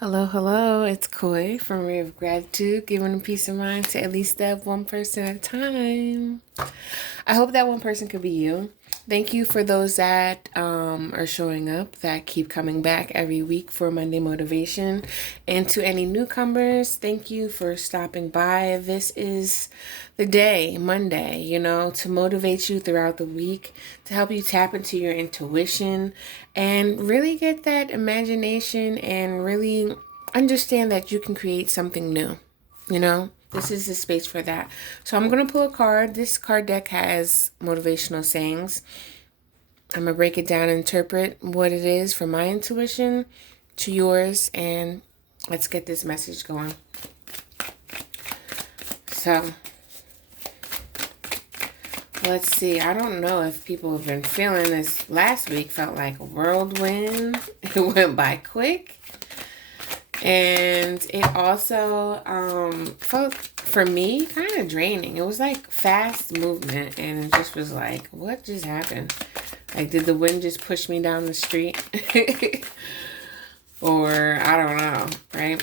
Hello, hello. It's Koi from Ray of Gratitude, giving a peace of mind to at least that one person at a time. I hope that one person could be you. Thank you for those that are showing up, that keep coming back every week for Monday Motivation. And to any newcomers, thank you for stopping by. This is the day, Monday, to motivate you throughout the week, to help you tap into your intuition and really get that imagination and really understand that you can create something new, This is the space for that. So I'm going to pull a card. This card deck has motivational sayings. I'm going to break it down and interpret what it is from my intuition to yours. And let's get this message going. So let's see. I don't know if people have been feeling this. Last week felt like a whirlwind. It went by quick. And it also felt, for me, kind of draining. It was like fast movement, and it just was like, what just happened? Like, did the wind just push me down the street? Or, I don't know, right?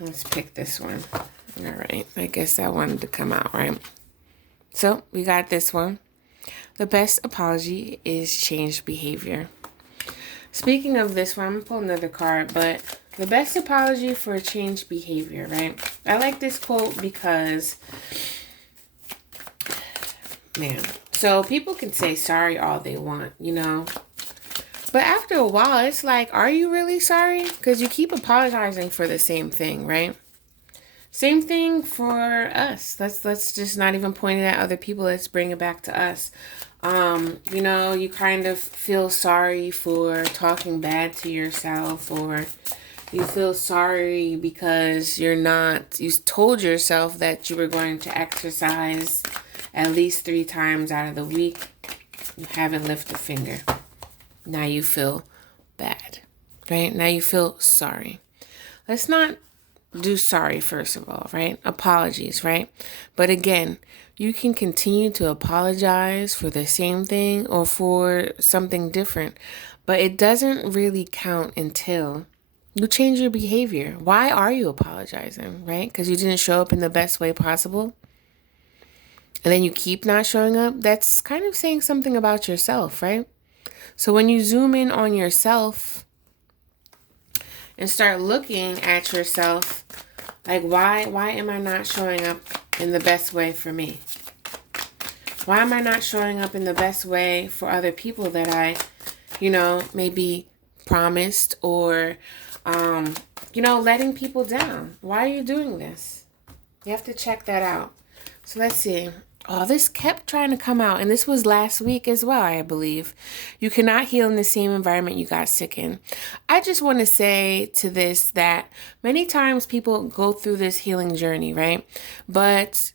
Let's pick this one. All right, I guess that wanted to come out, right? So, we got this one. The best apology is changed behavior. Speaking of this one, I'm going to pull another card, but the best apology for changed behavior, right? I like this quote because, man, so people can say sorry all they want, But after a while, it's like, are you really sorry? Because you keep apologizing for the same thing, right? Same thing for us. Let's just not even point it at other people. Let's bring it back to us. You kind of feel sorry for talking bad to yourself, or you feel sorry because you told yourself that you were going to exercise at least 3 times out of the week. You haven't lifted a finger. Now you feel bad, right? Now you feel sorry. Let's not do sorry, first of all, right? Apologies, right? But again, you can continue to apologize for the same thing or for something different, but it doesn't really count until you change your behavior. Why are you apologizing, right? Because you didn't show up in the best way possible, and then you keep not showing up. That's kind of saying something about yourself, right? So when you zoom in on yourself and start looking at yourself, like, why am I not showing up in the best way for me? Why am I not showing up in the best way for other people that I, maybe promised, or, letting people down? Why are you doing this? You have to check that out. So let's see. Oh, this kept trying to come out, and this was last week as well, I believe. You cannot heal in the same environment you got sick in. I just want to say to this that many times people go through this healing journey, right? But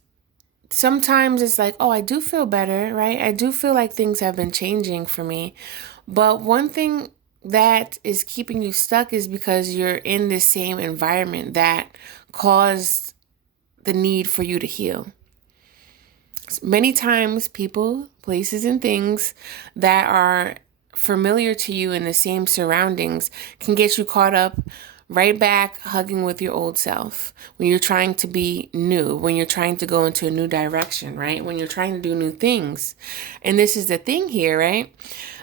sometimes it's like, oh, I do feel better, right? I do feel like things have been changing for me. But one thing that is keeping you stuck is because you're in the same environment that caused the need for you to heal. Many times people, places, and things that are familiar to you in the same surroundings can get you caught up right back hugging with your old self when you're trying to be new, when you're trying to go into a new direction, right? When you're trying to do new things. And this is the thing here, right?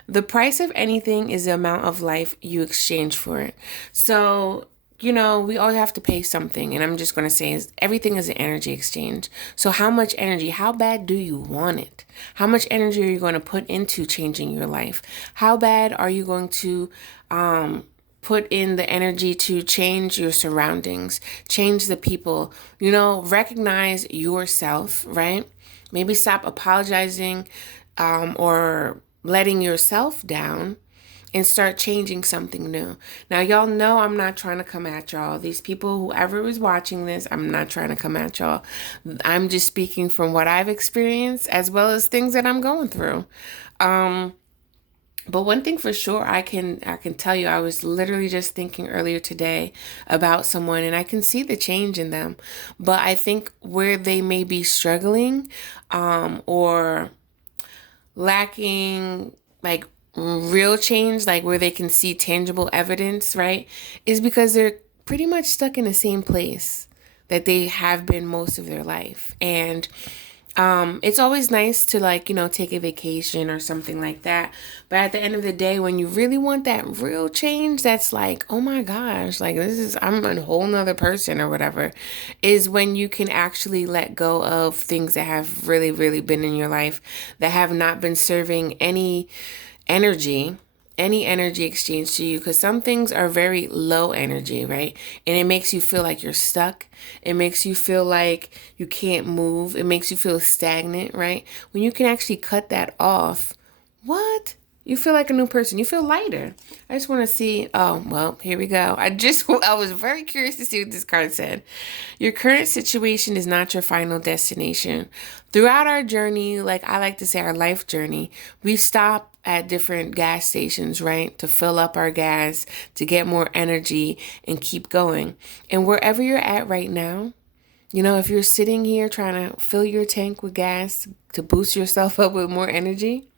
The price of anything is the amount of life you exchange for it. So we all have to pay something. And I'm just going to say everything is an energy exchange. So how much energy, how bad do you want it? How much energy are you going to put into changing your life? How bad are you going to put in the energy to change your surroundings, change the people, recognize yourself, right? Maybe stop apologizing or letting yourself down and start changing something new. Now, y'all know I'm not trying to come at y'all. These people, whoever is watching this, I'm not trying to come at y'all. I'm just speaking from what I've experienced as well as things that I'm going through. But one thing for sure, I can tell you, I was literally just thinking earlier today about someone, and I can see the change in them. But I think where they may be struggling, or lacking like real change, like where they can see tangible evidence, right, is because they're pretty much stuck in the same place that they have been most of their life. And it's always nice to, like, take a vacation or something like that. But at the end of the day, when you really want that real change, that's like, oh my gosh, like I'm a whole nother person or whatever, is when you can actually let go of things that have really, really been in your life that have not been serving energy any energy exchange to you, because some things are very low energy, right? And it makes you feel like you're stuck. It makes you feel like you can't move. It makes you feel stagnant, right? When you can actually cut that off, what? You feel like a new person. You feel lighter. I just want to see. Oh, well, here we go. I was very curious to see what this card said. Your current situation is not your final destination. Throughout our journey, like I like to say, our life journey, we stop at different gas stations, right? To fill up our gas, to get more energy and keep going. And wherever you're at right now, if you're sitting here trying to fill your tank with gas to boost yourself up with more energy,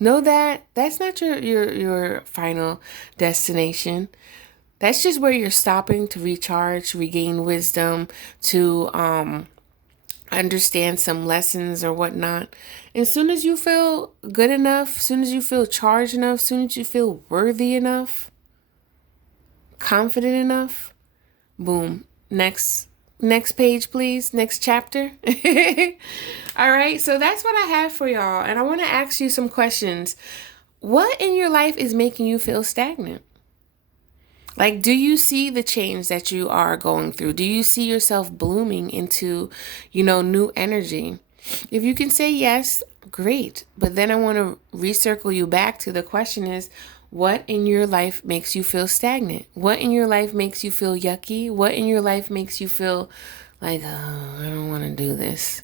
know that that's not your final destination. That's just where you're stopping to recharge, regain wisdom, to understand some lessons or whatnot. And as soon as you feel good enough, as soon as you feel charged enough, as soon as you feel worthy enough, confident enough, boom, next page, please. Next chapter. All right. So that's what I have for y'all. And I want to ask you some questions. What in your life is making you feel stagnant? Like, do you see the change that you are going through? Do you see yourself blooming into, new energy? If you can say yes, great. But then I want to recircle you back to the question is, what in your life makes you feel stagnant? What in your life makes you feel yucky? What in your life makes you feel like, oh, I don't want to do this?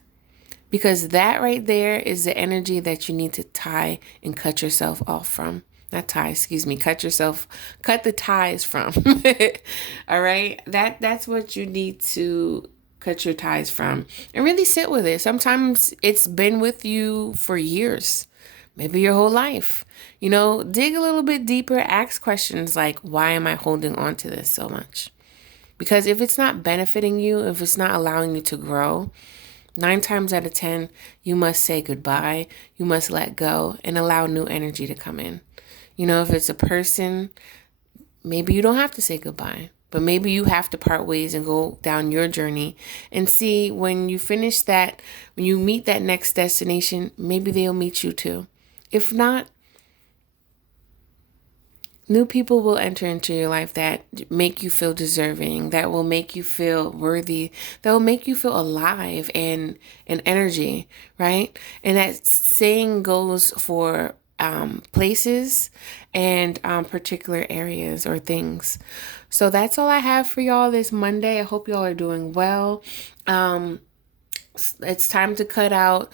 Because that right there is the energy that you need to tie and cut yourself off from. Not tie, excuse me. Cut the ties from. All right. That's what you need to cut your ties from and really sit with it. Sometimes it's been with you for years, maybe your whole life. Dig a little bit deeper, ask questions like, why am I holding on to this so much? Because if it's not benefiting you, if it's not allowing you to grow, 9 times out of 10, you must say goodbye. You must let go and allow new energy to come in. If it's a person, maybe you don't have to say goodbye, but maybe you have to part ways and go down your journey and see when you finish that, when you meet that next destination, maybe they'll meet you too. If not, new people will enter into your life that make you feel deserving, that will make you feel worthy, that will make you feel alive and energy, right? And that saying goes for places and particular areas or things. So that's all I have for y'all this Monday. I hope y'all are doing well. It's time to cut out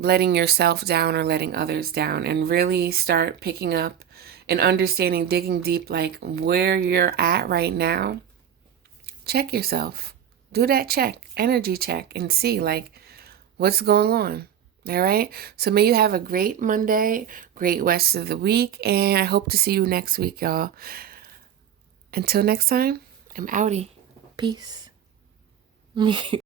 letting yourself down or letting others down and really start picking up and understanding, digging deep, like where you're at right now. Check yourself. Do that energy check, and see like what's going on. All right. So may you have a great Monday, great rest of the week, and I hope to see you next week, y'all. Until next time, I'm outie. Peace.